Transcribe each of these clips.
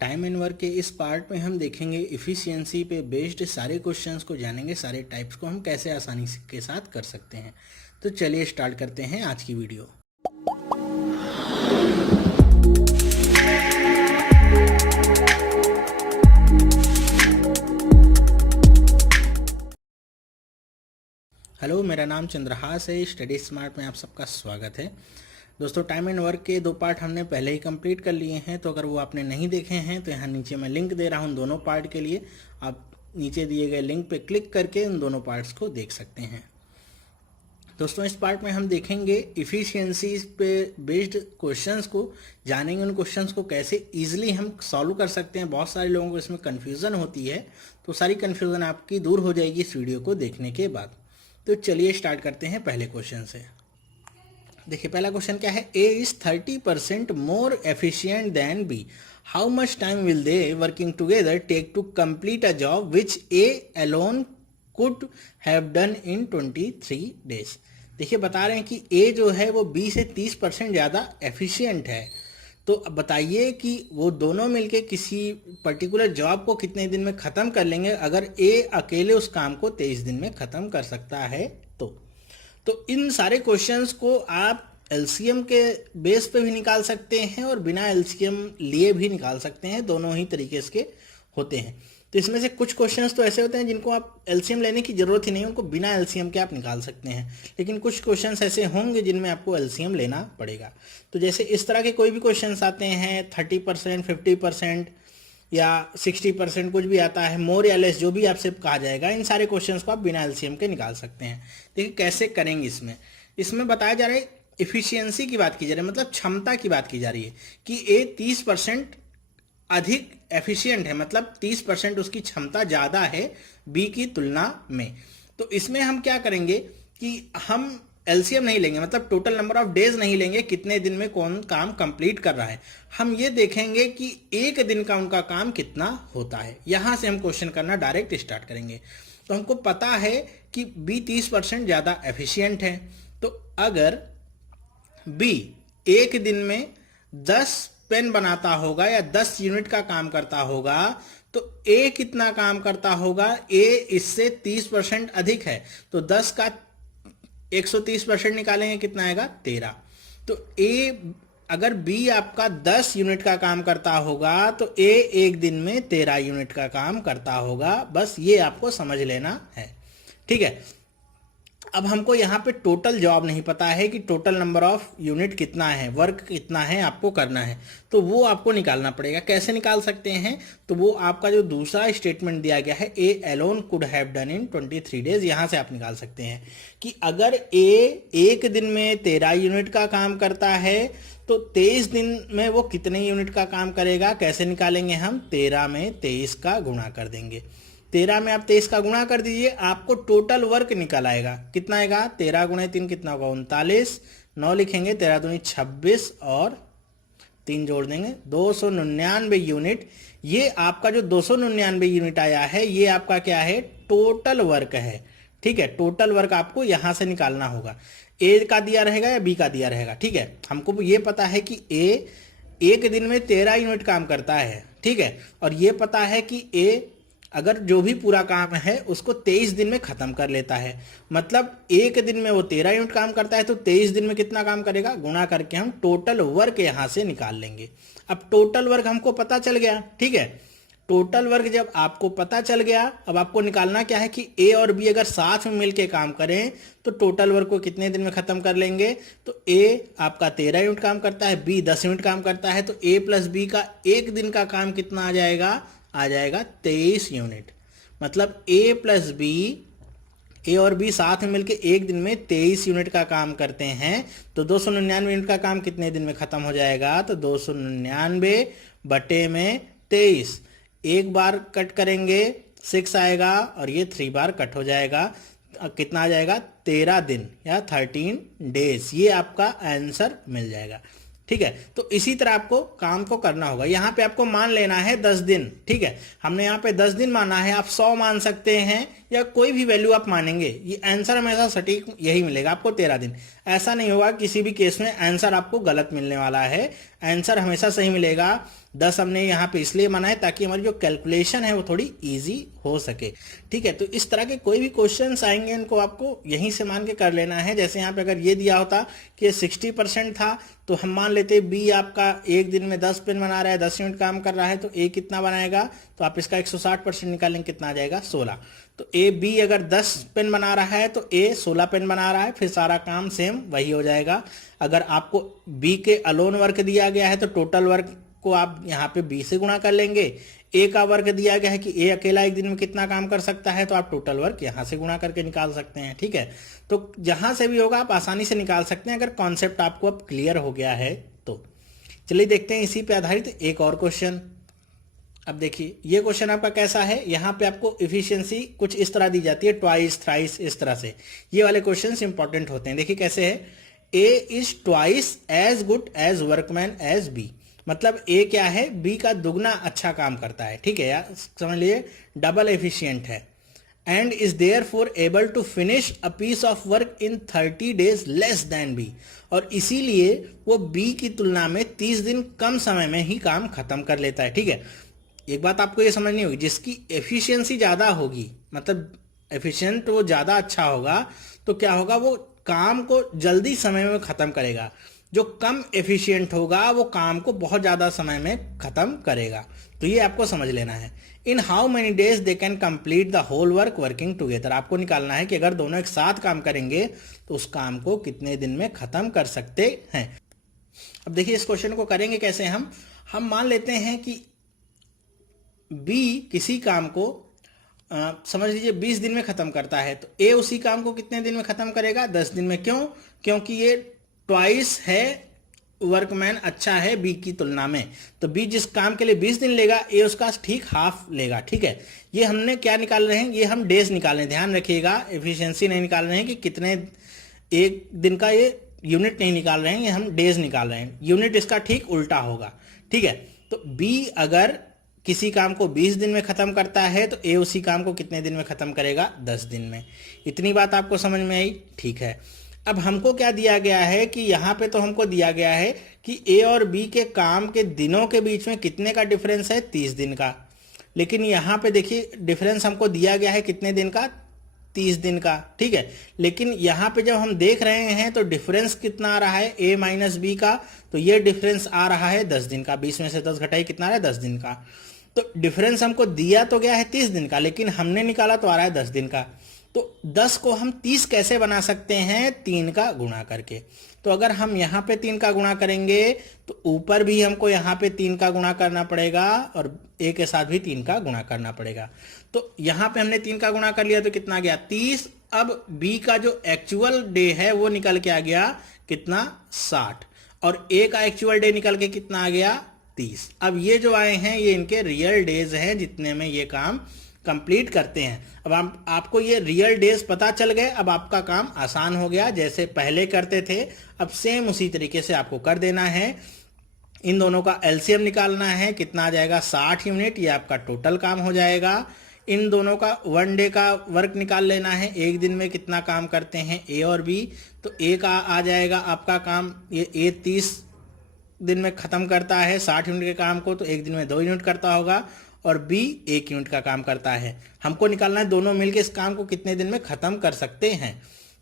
Time and work के इस part में हम देखेंगे इफ़िशियंसी पे बेस्ड सारे क्वेश्चंस को जानेंगे, सारे टाइप्स को हम कैसे आसानी के साथ कर सकते हैं। तो चलिए स्टार्ट करते हैं आज की वीडियो। हेलो, मेरा नाम चंद्रहास है। स्टडी स्मार्ट में आप सबका स्वागत है। दोस्तों, टाइम एंड वर्क के 2 पार्ट हमने पहले ही कंप्लीट कर लिए हैं, तो अगर वो आपने नहीं देखे हैं तो यहाँ नीचे मैं लिंक दे रहा हूँ दोनों पार्ट के लिए। आप नीचे दिए गए लिंक पे क्लिक करके उन दोनों पार्ट्स को देख सकते हैं। दोस्तों, इस पार्ट में हम देखेंगे इफ़िशियंसी पे बेस्ड क्वेश्चंस को, जानेंगे उन क्वेश्चंस को कैसे ईजिली हम सॉल्व कर सकते हैं। बहुत सारे लोगों को इसमें कन्फ्यूज़न होती है, तो सारी कन्फ्यूज़न आपकी दूर हो जाएगी इस वीडियो को देखने के बाद। तो चलिए स्टार्ट करते हैं पहले क्वेश्चन से। देखिए, पहला क्वेश्चन क्या है। A is 30% more efficient than B, how much time will they working together take to complete a job which A alone could have done in 23 days. देखिए, बता रहे हैं कि ए जो है वो बी से 30% ज़्यादा एफिशिएंट है। तो अब बताइए कि वो दोनों मिलके किसी पर्टिकुलर जॉब को कितने दिन में ख़त्म कर लेंगे, अगर ए अकेले उस काम को 23 दिन में ख़त्म कर सकता है तो इन सारे क्वेश्चंस को आप एलसीएम के बेस पे भी निकाल सकते हैं और बिना एलसीएम लिए भी निकाल सकते हैं। दोनों ही तरीके इसके होते हैं। तो इसमें से कुछ क्वेश्चंस तो ऐसे होते हैं जिनको आप एलसीएम लेने की ज़रूरत ही नहीं, उनको बिना एलसीएम के आप निकाल सकते हैं। लेकिन कुछ क्वेश्चंस ऐसे होंगे जिनमें आपको एलसीएम लेना पड़ेगा। तो जैसे इस तरह के कोई भी क्वेश्चंस आते हैं 30%, 50% या 60%, कुछ भी आता है, मोर या लेस जो भी आपसे कहा जाएगा, इन सारे क्वेश्चंस को आप बिना एलसीएम के निकाल सकते हैं। देखिए कैसे करेंगे। इसमें बताया जा रहा है, इफिशियंसी की बात की जा रही है, मतलब क्षमता की बात की जा रही है कि ए 30% अधिक एफिशिएंट है, मतलब 30% उसकी क्षमता ज़्यादा है बी की तुलना में। तो इसमें हम क्या करेंगे कि हम एलसीएम नहीं लेंगे, मतलब टोटल नंबर ऑफ डेज नहीं लेंगे, कितने दिन में कौन काम कंप्लीट कर रहा है। हम ये देखेंगे कि एक दिन का उनका काम कितना होता है। यहां से हम क्वेश्चन करना डायरेक्ट स्टार्ट करेंगे। तो हमको पता है कि बी 30% ज़्यादा एफिशिएंट है। तो अगर बी एक दिन में 10 पेन बनाता होगा या 10 यूनिट का काम करता होगा, तो ए कितना काम करता होगा। ए इससे 30% अधिक है, तो 10 का 130% निकालेंगे, कितना आएगा 13। तो ए अगर बी आपका 10 यूनिट का काम करता होगा तो ए एक दिन में 13 यूनिट का काम करता होगा। बस ये आपको समझ लेना है, ठीक है। अब हमको यहाँ पे टोटल जॉब नहीं पता है कि टोटल नंबर ऑफ यूनिट कितना है, वर्क कितना है आपको करना है, तो वो आपको निकालना पड़ेगा। कैसे निकाल सकते हैं, तो वो आपका जो दूसरा स्टेटमेंट दिया गया है, ए alone could have done in 23 days, यहाँ से आप निकाल सकते हैं कि अगर ए एक दिन में 13 यूनिट का काम करता है तो 23 दिन में वो कितने यूनिट का काम करेगा। कैसे निकालेंगे हम, 13 में 23 का गुणा कर देंगे। 13 में आप 23 का गुणा कर दीजिए, आपको टोटल वर्क निकल आएगा। कितना आएगा, 13 गुणे 3 कितना होगा 39, 9 लिखेंगे, 13 दूनी 26 और 3 जोड़ देंगे 299 यूनिट। ये आपका जो 299 यूनिट आया है, ये आपका क्या है, टोटल वर्क है, ठीक है। टोटल वर्क आपको यहां से निकालना होगा। ए का दिया रहेगा या बी का दिया रहेगा, ठीक है। हमको ये पता है कि ए एक दिन में 13 यूनिट काम करता है, ठीक है। और ये पता है कि ए अगर जो भी पूरा काम है उसको 23 दिन में खत्म कर लेता है, मतलब एक दिन में वो 13 यूनिट काम करता है, तो 23 दिन में कितना काम करेगा, गुणा करके हम टोटल वर्क यहां से निकाल लेंगे। अब टोटल वर्क हमको पता चल गया, ठीक है। टोटल वर्क जब आपको पता चल गया, अब आपको निकालना क्या है कि ए और बी अगर साथ में मिलके काम करें तो टोटल वर्क को कितने दिन में खत्म कर लेंगे। तो ए आपका 13 यूनिट काम करता है, बी 10 यूनिट काम करता है, तो ए प्लस बी का एक दिन का काम कितना आ जाएगा 23 यूनिट। मतलब ए प्लस बी, ए और बी साथ में मिलके एक दिन में 23 यूनिट का काम करते हैं, तो 299 यूनिट का काम कितने दिन में खत्म हो जाएगा। तो 299 बटे में 23, एक बार कट करेंगे 6 आएगा और ये 3 बार कट हो जाएगा, कितना आ जाएगा 13 दिन या 13 डेज। ये आपका आंसर मिल जाएगा, ठीक है। तो इसी तरह आपको काम को करना होगा। यहाँ पे आपको मान लेना है 10 दिन, ठीक है। हमने यहाँ पे 10 दिन माना है, आप 100 मान सकते हैं या कोई भी वैल्यू आप मानेंगे, ये आंसर हमेशा सटीक यही मिलेगा आपको 13 दिन। ऐसा नहीं होगा किसी भी केस में आंसर आपको गलत मिलने वाला है, आंसर हमेशा सही मिलेगा। 10 हमने यहाँ पे इसलिए माना है ताकि हमारी जो कैलकुलेशन है वो थोड़ी इजी हो सके। ठीक है, तो इस तरह के कोई भी क्वेश्चंस आएंगे इनको आपको यहीं से मान के कर लेना है। जैसे यहाँ पे अगर ये दिया होता कि 60% था तो हम मान लेते बी आपका एक दिन में 10 पेन बना रहा है, 10 यूनिट काम कर रहा है, तो ए कितना बनाएगा, तो आप इसका 160% निकालेंगे, कितना आ जाएगा 16। तो ए बी अगर 10 पेन बना रहा है तो ए 16 पेन बना रहा है, फिर सारा काम सेम वही हो जाएगा। अगर आपको बी के अलोन वर्क दिया गया है तो टोटल वर्क को आप यहाँ पे बी से गुणा कर लेंगे। ए का वर्क दिया गया है कि ए अकेला एक दिन में कितना काम कर सकता है, तो आप टोटल वर्क यहाँ से गुणा करके निकाल सकते हैं। ठीक है, तो जहां से भी होगा आप आसानी से निकाल सकते हैं अगर कॉन्सेप्ट आपको अब क्लियर हो गया है तो। चलिए देखते हैं इसी पे आधारित एक और क्वेश्चन। अब देखिए ये क्वेश्चन आपका कैसा है, यहाँ पे आपको इफिशियंसी कुछ इस तरह दी जाती है, ट्वाइस थ्राइस इस तरह से। ये वाले क्वेश्चंस इंपॉर्टेंट होते हैं। देखिए कैसे है, A is twice as good as workman as B, मतलब ए क्या है, बी का दुगना अच्छा काम करता है। ठीक है यार, समझ लीजिए डबल एफिशिएंट है। And is there for able to finish a piece of work in 30 days less than B, और इसीलिए वो बी की तुलना में 30 दिन कम समय में ही काम खत्म कर लेता है। ठीक है, एक बात आपको ये समझनी होगी, जिसकी एफिशिएंसी ज्यादा होगी, मतलब एफिशिएंट वो ज्यादा अच्छा होगा, तो क्या होगा, वो काम को जल्दी समय में खत्म करेगा। जो कम एफिशिएंट होगा वो काम को बहुत ज्यादा समय में खत्म करेगा। तो ये आपको समझ लेना है। In how many days they can complete the whole work working together, आपको निकालना है कि अगर दोनों एक साथ काम करेंगे तो उस काम को कितने दिन में खत्म कर सकते हैं। अब देखिए इस क्वेश्चन को करेंगे कैसे, हम मान लेते हैं कि बी किसी काम को समझ लीजिए 20 दिन में खत्म करता है, तो ए उसी काम को कितने दिन में खत्म करेगा, 10 दिन में। क्यों, क्योंकि ये ट्वाइस है, वर्कमैन अच्छा है बी की तुलना में, तो बी जिस काम के लिए 20 दिन लेगा ए उसका ठीक हाफ लेगा। ठीक है, ये हमने क्या निकाल रहे हैं, ये हम डेज निकाल रहे हैं, ध्यान रखिएगा, एफिशिएंसी नहीं निकाल रहे हैं कि कितने एक दिन का, ये यूनिट नहीं निकाल रहे हैं, ये हम डेज निकाल रहे हैं, यूनिट इसका ठीक उल्टा होगा। ठीक है, तो बी अगर किसी काम को 20 दिन में खत्म करता है तो ए उसी काम को कितने दिन में खत्म करेगा, 10 दिन में। इतनी बात आपको समझ में आई, ठीक है। अब हमको क्या दिया गया है कि यहाँ पे तो हमको दिया गया है कि ए और बी के काम के दिनों के बीच में कितने का डिफरेंस है, 30 दिन का। लेकिन यहाँ पे देखिए डिफरेंस हमको दिया गया है कितने दिन का, 30 दिन का। ठीक है, लेकिन यहाँ पे जब हम देख रहे हैं तो डिफरेंस कितना आ रहा है, ए माइनस बी का, तो ये डिफरेंस आ रहा है 10 दिन का। 20 में से 10 घटाई कितना आ रहा है, 10 दिन का। तो डिफरेंस हमको दिया तो गया है 30 दिन का, लेकिन हमने निकाला तो आ रहा है 10 दिन का। तो 10 को हम 30 कैसे बना सकते हैं, 3 का गुणा करके। तो अगर हम यहाँ पे 3 का गुणा करेंगे तो ऊपर भी हमको यहाँ पे 3 का गुणा करना पड़ेगा और ए के साथ भी 3 का गुणा करना पड़ेगा। तो यहाँ पे हमने 3 का गुणा कर लिया तो कितना गया, 30। अब बी का जो एक्चुअल डे है वो निकल के आ गया कितना, 60, और ए का एक्चुअल डे निकल के कितना आ गया, 30। अब ये जो आए हैं ये इनके रियल डेज हैं जितने में ये काम कंप्लीट करते हैं। अब आपको ये रियल डेज पता चल गए, अब आपका काम आसान हो गया। जैसे पहले करते थे अब सेम उसी तरीके से आपको कर देना है। इन दोनों का एलसीएम निकालना है, कितना आ जाएगा, 60 यूनिट, ये आपका टोटल काम हो जाएगा। इन दोनों का 1 डे का वर्क निकाल लेना है, एक दिन में कितना काम करते हैं ए और बी। तो ए का आ जाएगा आपका काम, ये ए 30 दिन में खत्म करता है 60 यूनिट के काम को, तो एक दिन में 2 यूनिट करता होगा, और बी 1 यूनिट का काम करता है। हमको निकालना है दोनों मिलके इस काम को कितने दिन में खत्म कर सकते हैं।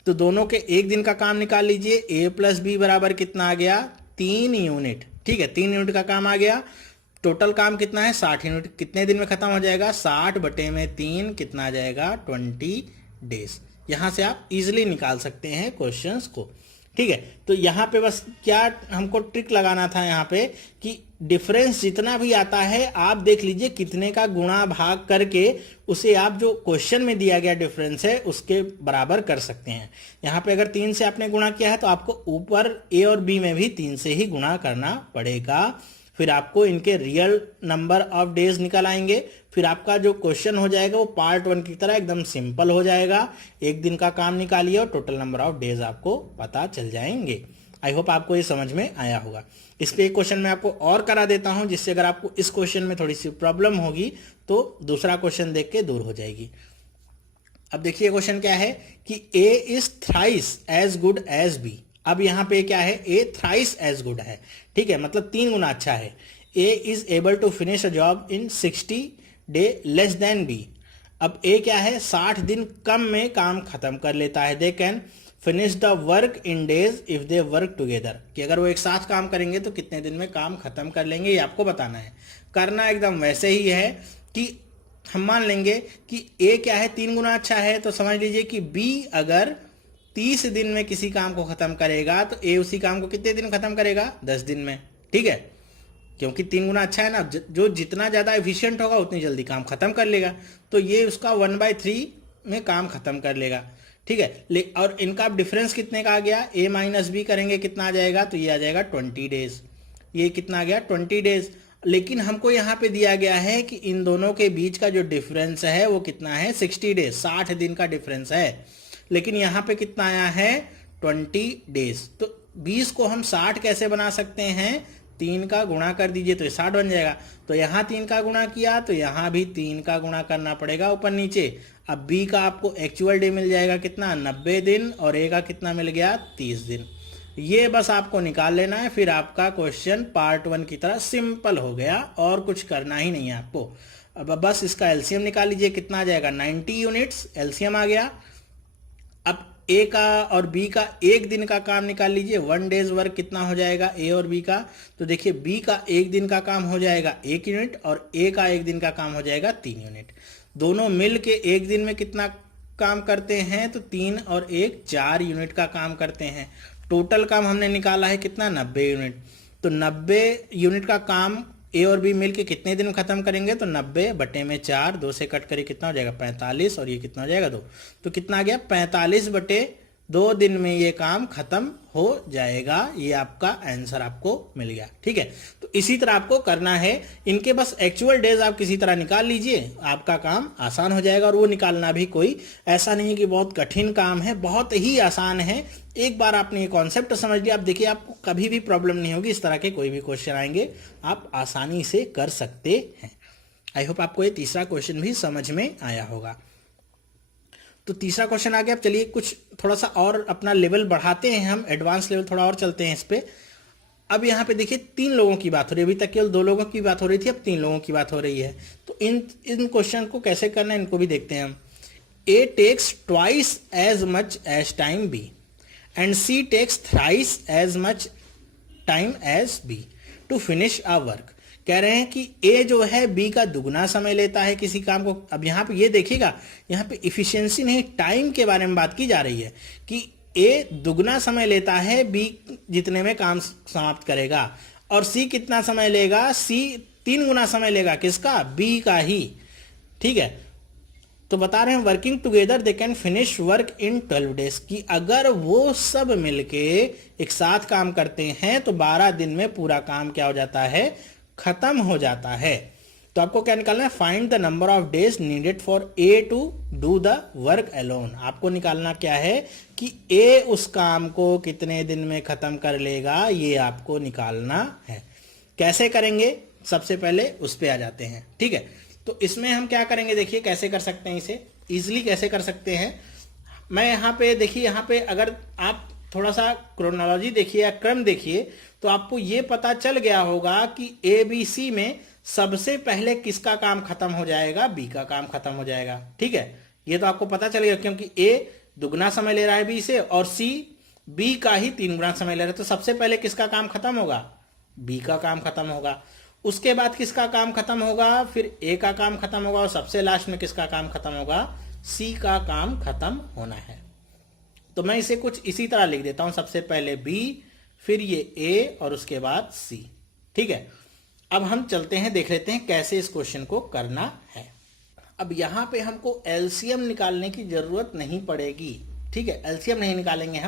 तो दोनों के एक दिन का काम निकाल लीजिए, ए प्लस बी बराबर कितना आ गया, 3 यूनिट। ठीक है, 3 यूनिट का काम आ गया। टोटल काम कितना है, 60 यूनिट, कितने दिन में खत्म हो जाएगा, 60 बटे में 3 कितना आ जाएगा, 20 डेज। यहां से आप इजिली निकाल सकते हैं क्वेश्चंस को। ठीक है, तो यहाँ पे बस क्या हमको ट्रिक लगाना था यहाँ पे कि डिफरेंस जितना भी आता है आप देख लीजिए कितने का गुणा भाग करके उसे आप जो क्वेश्चन में दिया गया डिफरेंस है उसके बराबर कर सकते हैं। यहाँ पे अगर 3 से आपने गुणा किया है तो आपको ऊपर ए और बी में भी 3 से ही गुणा करना पड़ेगा। फिर आपको इनके रियल नंबर ऑफ डेज निकल आएंगे। फिर आपका जो क्वेश्चन हो जाएगा वो पार्ट 1 की तरह एकदम सिंपल हो जाएगा। एक दिन का काम निकालिए और टोटल नंबर ऑफ डेज आपको पता चल जाएंगे। आई होप आपको ये समझ में आया होगा। इस पे एक क्वेश्चन मैं आपको और करा देता हूं, जिससे अगर आपको इस क्वेश्चन में थोड़ी सी प्रॉब्लम होगी तो दूसरा क्वेश्चन देख के दूर हो जाएगी। अब देखिए क्वेश्चन क्या है कि A is thrice as good as B. अब यहाँ पे क्या है, ए थ्राइस एज गुड है। ठीक है, मतलब 3 गुना अच्छा है। A is able to finish a job in 60 day less than B. अब ए क्या है, 60 दिन कम में काम खत्म कर लेता है। They can finish the work in days if they work together, कि अगर वो एक साथ काम करेंगे तो कितने दिन में काम खत्म कर लेंगे, ये आपको बताना है। करना एकदम वैसे ही है कि हम मान लेंगे कि ए क्या है, 3 गुना अच्छा है, तो समझ लीजिए कि बी अगर 30 दिन में किसी काम को खत्म करेगा तो ए उसी काम को कितने दिन खत्म करेगा, 10 दिन में। ठीक है, क्योंकि 3 गुना अच्छा है ना, जो जितना ज़्यादा एफिशिएंट होगा उतनी जल्दी काम खत्म कर लेगा, तो ये उसका 1/3 में काम खत्म कर लेगा। ठीक है, और इनका अब डिफरेंस कितने का आ गया, ए माइनस बी करेंगे कितना आ जाएगा, तो ये आ जाएगा 20 डेज। ये कितना आ गया, 20 डेज। लेकिन हमको यहाँ पे दिया गया है कि इन दोनों के बीच का जो डिफरेंस है वो कितना है, 60 डेज, 60 दिन का डिफरेंस है। लेकिन यहाँ पे कितना आया है, 20 डेज। तो 20 को हम 60 कैसे बना सकते हैं, 3 का गुणा कर दीजिए तो ये 60 बन जाएगा। तो यहाँ 3 का गुणा किया तो यहाँ भी 3 का गुणा करना पड़ेगा ऊपर नीचे। अब बी का आपको एक्चुअल डे मिल जाएगा कितना, 90 दिन, और ए का कितना मिल गया, 30 दिन। ये बस आपको निकाल लेना है, फिर आपका क्वेश्चन पार्ट 1 की तरह सिंपल हो गया, और कुछ करना ही नहीं है आपको। अब बस इसका एलसीएम निकाल लीजिए, कितना आ जाएगा, 90 यूनिट्स, एलसीएम आ गया। अब ए का और बी का एक दिन का काम निकाल लीजिए, 1 डेज वर्क कितना हो जाएगा ए और बी का, तो देखिए बी का एक दिन का काम हो जाएगा 1 यूनिट और ए का एक दिन का काम हो जाएगा 3 यूनिट। दोनों मिल के एक दिन में कितना काम करते हैं, तो 3 और 1 4 यूनिट का काम करते हैं। टोटल काम हमने निकाला है कितना, 90 यूनिट। तो 90 यूनिट का काम ए और बी मिलके कितने दिन में खत्म करेंगे, तो 90/4, 2 से कट करिए कितना हो जाएगा, 45, और ये कितना हो जाएगा 2। तो कितना आ गया, 45/2 दिन में ये काम खत्म हो जाएगा। ये आपका आंसर आपको मिल गया। ठीक है, तो इसी तरह आपको करना है। इनके बस एक्चुअल डेज आप किसी तरह निकाल लीजिए, आपका काम आसान हो जाएगा। और वो निकालना भी कोई ऐसा नहीं है कि बहुत कठिन काम है, बहुत ही आसान है। एक बार आपने ये कॉन्सेप्ट समझ लिया, आप देखिए आपको कभी भी प्रॉब्लम नहीं होगी। इस तरह के कोई भी क्वेश्चन आएंगे आप आसानी से कर सकते हैं। आई होप आपको ये तीसरा क्वेश्चन भी समझ में आया होगा। तो तीसरा क्वेश्चन आ गया। अब चलिए कुछ थोड़ा सा और अपना लेवल बढ़ाते हैं, हम एडवांस लेवल थोड़ा और चलते हैं इस पे। अब यहाँ पे देखिए 3 लोगों की बात हो रही है, अभी तक केवल 2 लोगों की बात हो रही थी, अब 3 लोगों की बात हो रही है। तो इन क्वेश्चन को कैसे करना है इनको भी देखते हैं हम। A takes twice as much as time B and C takes thrice as much time as B to finish a work. कह रहे हैं कि ए जो है बी का दुगना समय लेता है किसी काम को। अब यहाँ पे ये देखिएगा, यहाँ पे इफिशियंसी नहीं टाइम के बारे में बात की जा रही है कि ए दुगना समय लेता है बी जितने में काम समाप्त करेगा, और सी कितना समय लेगा, सी 3 गुना समय लेगा किसका, बी का ही। ठीक है, तो बता रहे हैं working together they can finish work in 12 days, कि अगर वो सब मिलके एक साथ काम करते हैं तो 12 दिन में पूरा काम क्या हो जाता है, खत्म हो जाता है। तो आपको क्या निकालना है, find the number of days needed for A to do the work alone. आपको निकालना क्या है कि ए उस काम को कितने दिन में खत्म कर लेगा, ये आपको निकालना है। कैसे करेंगे, सबसे पहले उस पे आ जाते हैं। ठीक है, तो इसमें हम क्या करेंगे, देखिए कैसे कर सकते हैं इसे, इजिली कैसे कर सकते हैं। मैं यहाँ पे देखिए, यहाँ पे अगर आप थोड़ा सा क्रोनोलॉजी देखिए या क्रम देखिए तो आपको ये पता चल गया होगा कि ए बी सी में सबसे पहले किसका काम खत्म हो जाएगा, बी का काम खत्म हो जाएगा। ठीक है, ये तो आपको पता चल गया क्योंकि ए दुगना समय ले रहा है बी से और सी बी का ही 3 गुना समय ले रहा है। तो सबसे पहले किसका काम खत्म होगा, बी का काम खत्म होगा। उसके बाद किसका काम खत्म होगा, फिर ए का काम खत्म होगा, और सबसे लास्ट में किसका काम खत्म होगा, सी का काम खत्म होना है। तो मैं इसे कुछ इसी तरह लिख देता हूं, सबसे पहले बी, फिर ये ए, और उसके बाद सी। ठीक है, अब हम चलते हैं, देख लेते हैं कैसे इस क्वेश्चन को करना है। अब यहां पे हमको एलसीएम निकालने की जरूरत नहीं पड़ेगी। ठीक है, एलसीएम नहीं निकालेंगे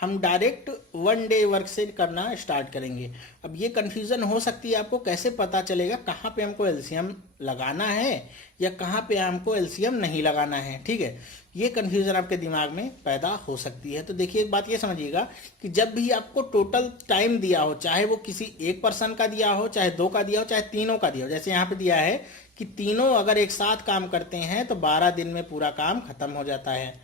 हम डायरेक्ट 1 डे वर्क से करना स्टार्ट करेंगे। अब ये कंफ्यूजन हो सकती है आपको, कैसे पता चलेगा कहाँ पे हमको एलसीएम लगाना है या कहाँ पे हमको एलसीएम नहीं लगाना है। ठीक है, ये कंफ्यूजन आपके दिमाग में पैदा हो सकती है। तो देखिए एक बात ये समझिएगा कि जब भी आपको टोटल टाइम दिया हो, चाहे वो किसी एक पर्सन का दिया हो, चाहे 2 का दिया हो, चाहे तीनों का दिया हो, जैसे यहाँ पे दिया है कि तीनों अगर एक साथ काम करते हैं तो 12 दिन में पूरा काम खत्म हो जाता है।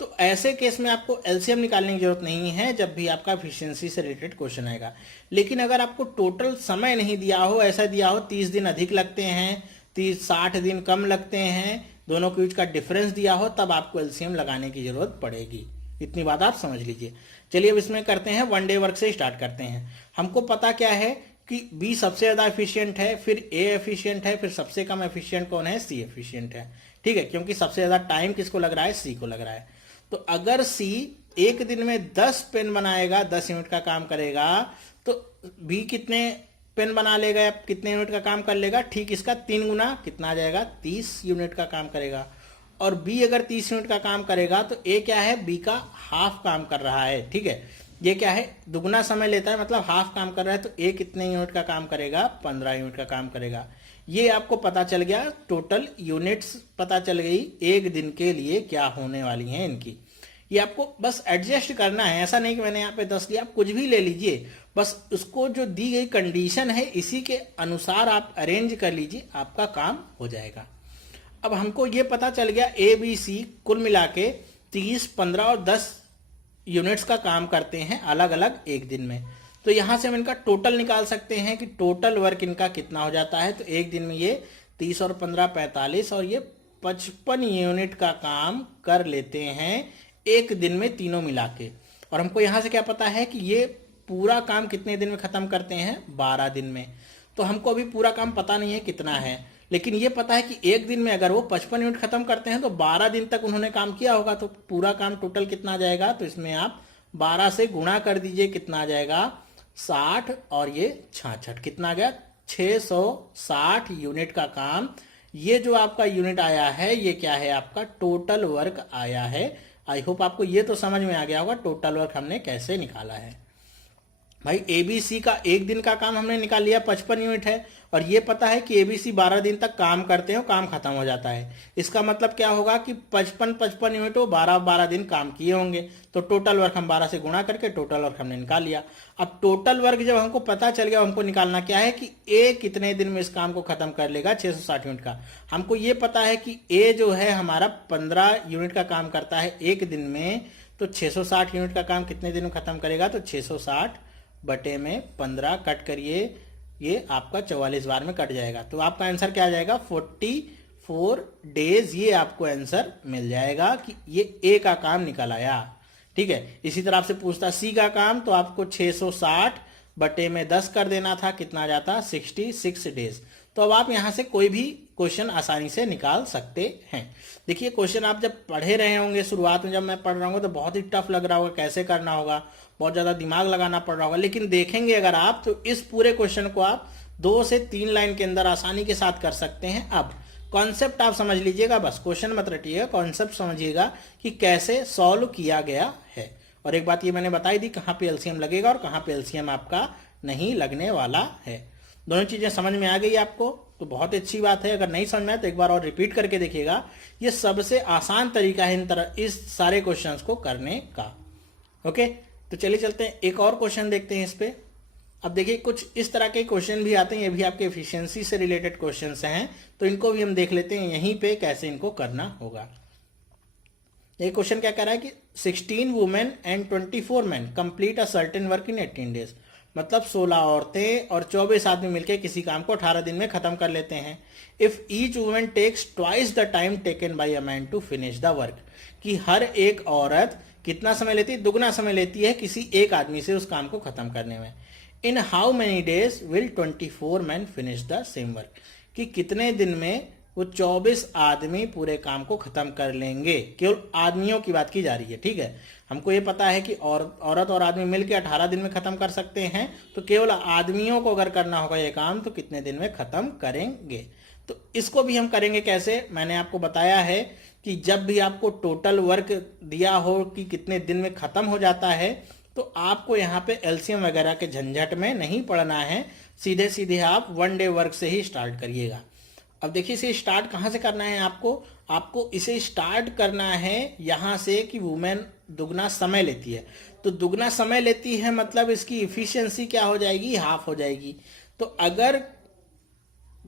तो ऐसे केस में आपको एलसीएम निकालने की जरूरत नहीं है जब भी आपका एफिशिएंसी से रिलेटेड क्वेश्चन आएगा। लेकिन अगर आपको टोटल समय नहीं दिया हो, ऐसा दिया हो 30 दिन अधिक लगते हैं, 60 दिन कम लगते हैं, दोनों के बीच का डिफरेंस दिया हो, तब आपको एलसीएम लगाने की जरूरत पड़ेगी। इतनी बात आप समझ लीजिए। चलिए अब इसमें करते हैं, वन डे वर्क से स्टार्ट करते हैं। हमको पता क्या है कि बी सबसे ज्यादा एफिशिएंट है, फिर ए एफिशिएंट है, फिर सबसे कम एफिशिएंट कौन है, सी एफिशिएंट है। ठीक है, क्योंकि सबसे ज्यादा टाइम किसको लग रहा है, सी को लग रहा है। तो अगर सी एक दिन में 10 पेन बनाएगा, 10 यूनिट का काम करेगा, तो बी कितने पेन बना लेगा या कितने यूनिट का काम कर लेगा, ठीक इसका 3 गुना, कितना आ जाएगा, 30 यूनिट का काम करेगा। और बी अगर 30 यूनिट का काम करेगा तो ए क्या है, बी का हाफ काम कर रहा है। ठीक है, ये क्या है, दुगना समय लेता है, मतलब हाफ काम कर रहा है। तो ए कितने यूनिट का काम करेगा, 15 यूनिट का काम करेगा। ये आपको पता चल गया, टोटल यूनिट्स पता चल गई एक दिन के लिए क्या होने वाली हैं इनकी। ये आपको बस एडजस्ट करना है, ऐसा नहीं कि मैंने यहाँ पे 10 लिया, आप कुछ भी ले लीजिए, बस उसको जो दी गई कंडीशन है इसी के अनुसार आप अरेंज कर लीजिए, आपका काम हो जाएगा। अब हमको ये पता चल गया ए बी सी कुल मिला के 30, 15 और 10 यूनिट्स का काम करते हैं अलग अलग एक दिन में। तो यहां से हम इनका टोटल निकाल सकते हैं कि टोटल वर्क इनका कितना हो जाता है। तो एक दिन में ये 30 और 15 45 और ये 55 यूनिट का काम कर लेते हैं एक दिन में, तीनों मिला के। और हमको यहां से क्या पता है कि ये पूरा काम कितने दिन में खत्म करते हैं, 12 दिन में। तो हमको अभी पूरा काम पता नहीं है कितना है, लेकिन ये पता है कि एक दिन में अगर वो 55 यूनिट खत्म करते हैं तो 12 दिन तक उन्होंने काम किया होगा। तो पूरा काम टोटल कितना आ जाएगा, तो इसमें आप 12 से गुणा कर दीजिए, कितना आ जाएगा, 60 और ये 66, कितना आ गया, 660 यूनिट का काम। ये जो आपका यूनिट आया है ये क्या है, आपका टोटल वर्क आया है। आई होप आपको ये तो समझ में आ गया होगा टोटल वर्क हमने कैसे निकाला है। भाई एबीसी का एक दिन का काम हमने निकाल लिया, 55 यूनिट है, और ये पता है कि एबीसी 12 दिन तक काम करते हैं, काम खत्म हो जाता है। इसका मतलब क्या होगा कि 55 यूनिट वो 12 दिन काम किए होंगे। तो टोटल वर्क हम 12 से गुणा करके टोटल वर्क हमने निकाल लिया। अब टोटल वर्क जब हमको पता चल गया, हमको निकालना क्या है कि ए कितने दिन में इस काम को खत्म कर लेगा, 660 यूनिट का। हमको ये पता है कि ए जो है हमारा 15 यूनिट का काम करता है एक दिन में, तो 660 यूनिट का काम कितने दिन में खत्म करेगा, तो 660 बटे में 15 कट करिए, ये आपका 44 बार में कट जाएगा। तो आपका आंसर क्या आ जाएगा, 44 डेज। ये आपको आंसर मिल जाएगा कि ये ए का काम निकल आया। ठीक है, इसी तरह आपसे पूछता सी का काम, तो आपको 660 बटे में 10 कर देना था, कितना आ जाता, 66 डेज। तो अब आप यहां से कोई भी क्वेश्चन आसानी से निकाल सकते हैं। देखिए क्वेश्चन आप जब पढ़े रहे होंगे, शुरुआत में जब मैं पढ़ रहा हूँ तो बहुत ही टफ लग रहा होगा, कैसे करना होगा, बहुत ज्यादा दिमाग लगाना पड़ रहा होगा। लेकिन देखेंगे अगर आप, तो इस पूरे क्वेश्चन को आप 2 से 3 लाइन के अंदर आसानी के साथ कर सकते हैं। अब कॉन्सेप्ट आप समझ लीजिएगा, बस क्वेश्चन मत रटिएगा, कॉन्सेप्ट समझिएगा कि कैसे सॉल्व किया गया है। और एक बात ये मैंने बताई दी, कहाँ पे एलसीएम लगेगा और कहाँ पे एलसीएम आपका नहीं लगने वाला है। दोनों चीजें समझ में आ गई आपको, तो बहुत अच्छी बात है। अगर नहीं समझ में आए तो एक बार और रिपीट करके देखिएगा। ये सबसे आसान तरीका है इस सारे क्वेश्चंस को करने का। ओके, तो चलिए चलते हैं, एक और क्वेश्चन देखते हैं इस पे। अब देखिए कुछ इस तरह के क्वेश्चन भी आते हैं, ये भी आपके एफिशिएंसी से रिलेटेड क्वेश्चंस हैं, तो इनको भी हम देख लेते हैं यहीं पे कैसे इनको करना होगा। ये क्वेश्चन क्या कह रहा है कि 16 women and 24 man complete a certain work in 18 days. मतलब 16 औरतें और 24 आदमी मिलकर किसी काम को 18 दिन में खत्म कर लेते हैं। If each women takes twice the time taken by a man to finish the work, कि हर एक औरत कितना समय लेती है, दुगना समय लेती है किसी एक आदमी से उस काम को खत्म करने में। इन how many days will 24 man finish the same work, कि कितने दिन में वो 24 आदमी पूरे काम को खत्म कर लेंगे। केवल आदमियों की बात की जा रही है। ठीक है, हमको ये पता है कि औरत और आदमी मिलकर 18 दिन में खत्म कर सकते हैं, तो केवल आदमियों को अगर करना होगा ये काम तो कितने दिन में खत्म करेंगे। तो इसको भी हम करेंगे कैसे, मैंने आपको बताया है कि जब भी आपको टोटल वर्क दिया हो कि कितने दिन में खत्म हो जाता है, तो आपको यहाँ पे एलसीएम वगैरह के झंझट में नहीं पड़ना है, सीधे सीधे आप वन डे वर्क से ही स्टार्ट करिएगा। अब देखिए इसे स्टार्ट कहाँ से करना है, आपको इसे स्टार्ट करना है यहाँ से कि वुमेन दुगना समय लेती है। तो दुगना समय लेती है मतलब इसकी इफिशियंसी क्या हो जाएगी, हाफ हो जाएगी। तो अगर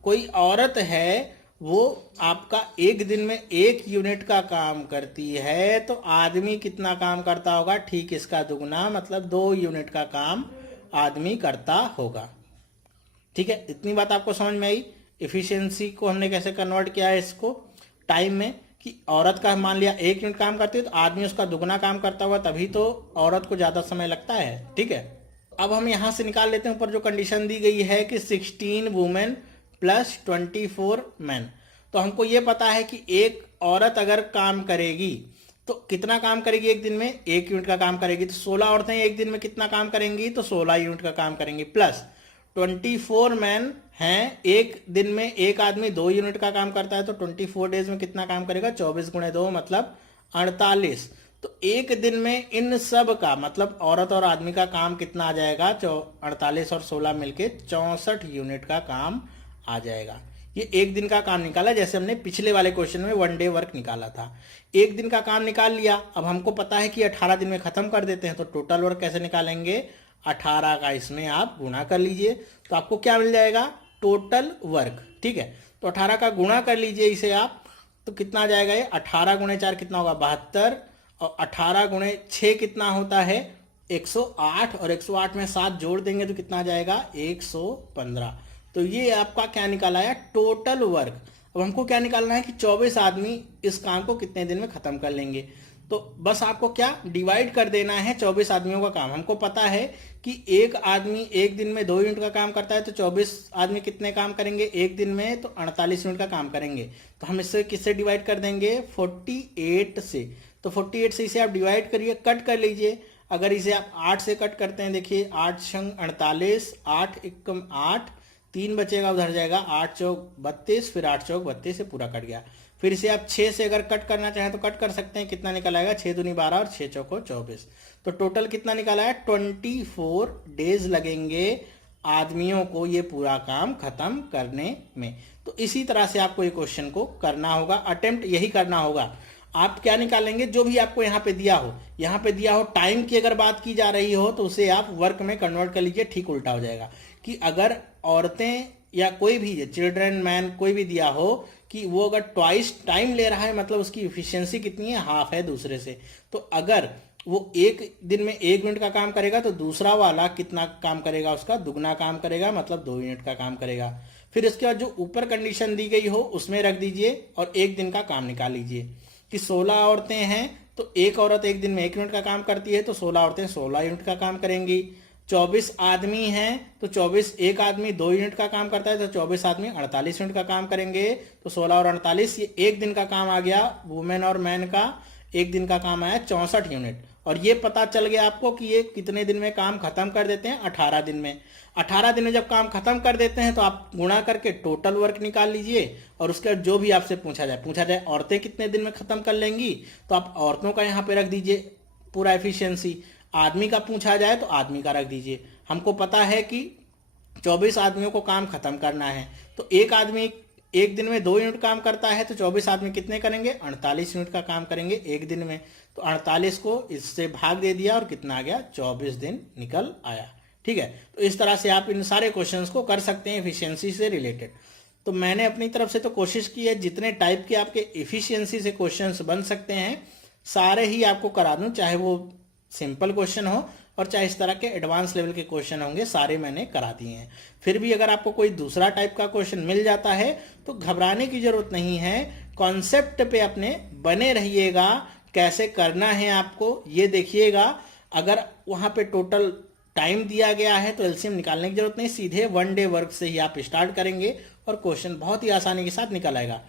कोई औरत है वो आपका एक दिन में 1 यूनिट का काम करती है, तो आदमी कितना काम करता होगा? ठीक इसका दुगना, मतलब 2 यूनिट का काम आदमी करता होगा। ठीक है, इतनी बात आपको समझ में आई। इफिशियंसी को हमने कैसे कन्वर्ट किया है इसको टाइम में, कि औरत का मान लिया 1 यूनिट काम करती है तो आदमी उसका दुगना काम करता हुआ, तभी तो औरत को ज़्यादा समय लगता है। ठीक है, अब हम यहाँ से निकाल लेते हैं ऊपर जो कंडीशन दी गई है कि 16 वुमेन प्लस 24 मैन। तो हमको ये पता है कि एक औरत अगर काम करेगी तो कितना काम करेगी एक दिन में? 1 यूनिट का काम करेगी। तो 16 औरतें एक दिन में कितना काम करेंगी? तो 16 यूनिट का काम करेंगी। प्लस 24 मैन हैं, एक दिन में एक आदमी 2 यूनिट का काम करता है, तो 24 डेज में कितना काम करेगा? 24 गुणे 2 मतलब 48। तो एक दिन में इन सब का मतलब औरत और आदमी का काम कितना आ जाएगा? 48 और 16 मिलके 64 यूनिट का काम आ जाएगा। ये एक दिन का काम निकाला, जैसे हमने पिछले वाले क्वेश्चन में 1 डे वर्क निकाला था। एक दिन का काम निकाल लिया। अब हमको पता है कि 18 दिन में खत्म कर देते हैं, तो टोटल वर्क कैसे निकालेंगे? 18 का इसमें आप गुणा कर लीजिए, तो आपको क्या मिल जाएगा? Total work. ठीक है, तो 18 का गुणा कर लीजिए इसे आप, तो कितना आ जाएगा ये? 18 गुणे 4 कितना होगा? 72, और 18 गुणे 6 कितना होता है? 108, और 108 में 7 जोड़ देंगे तो कितना आ जाएगा? 115। तो ये आपका क्या निकाला है? Total work. अब हमको क्या निकालना है कि 24 आदमी इस काम को कितने दिन में खत्म कर लेंगे। तो बस आपको क्या डिवाइड कर देना है 24 आदमियों का काम। हमको पता है कि एक आदमी एक दिन में 2 यूनिट का काम करता है, तो 24 आदमी कितने काम करेंगे एक दिन में? तो 48 यूनिट का काम करेंगे। तो हम इससे किससे डिवाइड कर देंगे? 48 से। तो 48 से इसे आप डिवाइड करिए, कट कर लीजिए। अगर इसे आप 8 से कट करते हैं, देखिए 8 छंग 48, 8 एकम 8, 3 बचेगा, उधर जाएगा 8 चौक 32, फिर 8 चौक 32 से पूरा कट गया। फिर इसे आप 6 से अगर कट करना चाहें तो कट कर सकते हैं। कितना निकल आएगा? 6 दूनी 12 और 6 चौको 24। तो टोटल कितना निकाला है? 24 डेज लगेंगे आदमियों को ये पूरा काम खत्म करने में। तो इसी तरह से आपको ये क्वेश्चन को करना होगा, अटेम्प्ट यही करना होगा। आप क्या निकालेंगे? जो भी आपको यहाँ पे दिया हो, यहाँ पे दिया हो टाइम की अगर बात की जा रही हो तो उसे आप वर्क में कन्वर्ट कर लीजिए। ठीक उल्टा हो जाएगा कि अगर औरतें या कोई भी चिल्ड्रन मैन कोई भी दिया हो कि वो अगर ट्वाइस टाइम ले रहा है, मतलब उसकी इफिशियंसी कितनी है? हाफ है दूसरे से। तो अगर वो एक दिन में 1 यूनिट का काम करेगा तो दूसरा वाला कितना काम करेगा? उसका दुगना काम करेगा, मतलब 2 यूनिट का काम करेगा। फिर इसके बाद जो ऊपर कंडीशन दी गई हो उसमें रख दीजिए और एक दिन का काम निकाल लीजिए कि 16 औरतें हैं तो एक औरत एक दिन में 1 यूनिट का काम करती है, तो 16 औरतें 16 यूनिट का काम करेंगी। 24 आदमी हैं तो 24, एक आदमी 2 यूनिट का काम करता है, तो 24 आदमी 48 यूनिट का काम करेंगे। तो 16 और 48 ये एक दिन का काम आ गया। वुमेन और मैन का एक दिन का काम आया 64 यूनिट। और ये पता चल गया आपको कि ये कितने दिन में काम खत्म कर देते हैं? 18 दिन में। 18 दिन में जब काम खत्म कर देते हैं तो आप गुणा करके टोटल वर्क निकाल लीजिए, और उसके बाद जो भी आपसे पूछा जाए औरतें कितने दिन में खत्म कर लेंगी, तो आप औरतों का यहाँ पे रख दीजिए पूरा एफिशिएंसी। आदमी का पूछा जाए तो आदमी का रख दीजिए। हमको पता है कि 24 आदमियों को काम खत्म करना है, तो एक आदमी एक दिन में 2 यूनिट काम करता है, तो 24 आदमी कितने करेंगे? 48 यूनिट का काम करेंगे एक दिन में। तो 48 को इससे भाग दे दिया और कितना आ गया? 24 दिन निकल आया। ठीक है, तो इस तरह से आप इन सारे क्वेश्चंस को कर सकते हैं एफिशिएंसी से रिलेटेड। तो मैंने अपनी तरफ से तो कोशिश की है जितने टाइप के आपके एफिशिएंसी से क्वेश्चंस बन सकते हैं सारे ही आपको करा दूं, चाहे वो सिंपल क्वेश्चन हो और चाहे इस तरह के एडवांस लेवल के क्वेश्चन होंगे, सारे मैंने करा दिए हैं। फिर भी अगर आपको कोई दूसरा टाइप का क्वेश्चन मिल जाता है तो घबराने की जरूरत नहीं है। कॉन्सेप्ट पे अपने बने रहिएगा, कैसे करना है आपको ये देखिएगा। अगर वहां पे टोटल टाइम दिया गया है तो एलसीएम निकालने की जरूरत नहीं, सीधे 1 डे वर्क से ही आप स्टार्ट करेंगे और क्वेश्चन बहुत ही आसानी के साथ निकल आएगा।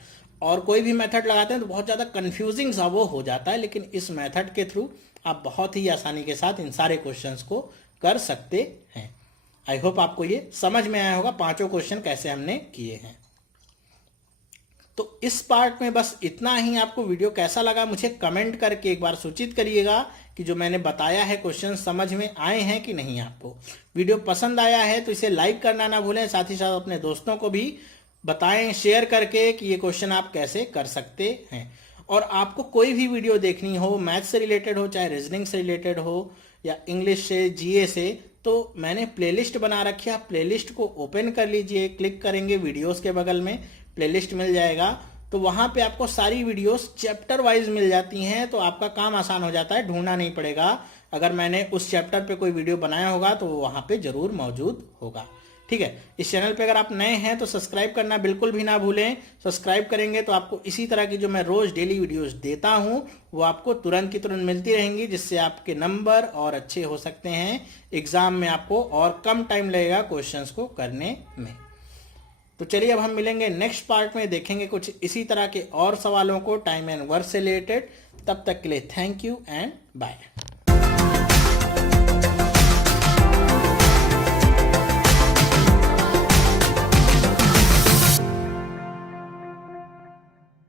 और कोई भी मेथड लगाते हैं तो बहुत ज़्यादा कंफ्यूजिंग सा वो हो जाता है, लेकिन इस मेथड के थ्रू आप बहुत ही आसानी के साथ इन सारे क्वेश्चंस को कर सकते हैं। आई होप आपको ये समझ में आया होगा पांचों क्वेश्चन कैसे हमने किए हैं। तो इस पार्ट में बस इतना ही। आपको वीडियो कैसा लगा मुझे कमेंट करके एक बार सूचित करिएगा कि जो मैंने बताया है क्वेश्चन समझ में आए हैं कि नहीं। आपको वीडियो पसंद आया है तो इसे लाइक करना ना भूलें, साथ ही साथ अपने दोस्तों को भी बताएं शेयर करके कि ये क्वेश्चन आप कैसे कर सकते हैं। और आपको कोई भी वीडियो देखनी हो, मैथ से रिलेटेड हो, चाहे रीजनिंग से रिलेटेड हो या इंग्लिश से, जीए से, तो मैंने प्लेलिस्ट बना रखी है। आप प्लेलिस्ट को ओपन कर लीजिए, क्लिक करेंगे वीडियोस के बगल में, प्लेलिस्ट मिल जाएगा, तो वहां पे आपको सारी वीडियोस चैप्टर वाइज मिल जाती हैं, तो आपका काम आसान हो जाता है, ढूंढना नहीं पड़ेगा। अगर मैंने उस चैप्टर पे कोई वीडियो बनाया होगा तो वो वहां पे जरूर मौजूद होगा। ठीक है, इस चैनल पे अगर आप नए हैं तो सब्सक्राइब करना बिल्कुल भी ना भूलें। सब्सक्राइब करेंगे तो आपको इसी तरह की जो मैं रोज डेली वीडियोस देता हूं वो आपको तुरंत की तुरंत मिलती रहेंगी, जिससे आपके नंबर और अच्छे हो सकते हैं। एग्जाम में आपको और कम टाइम लगेगा क्वेश्चंस को करने में। तो चलिए अब हम मिलेंगे नेक्स्ट पार्ट में, देखेंगे कुछ इसी तरह के और सवालों को टाइम एंड वर्क से रिलेटेड। तब तक के लिए थैंक यू एंड बाय।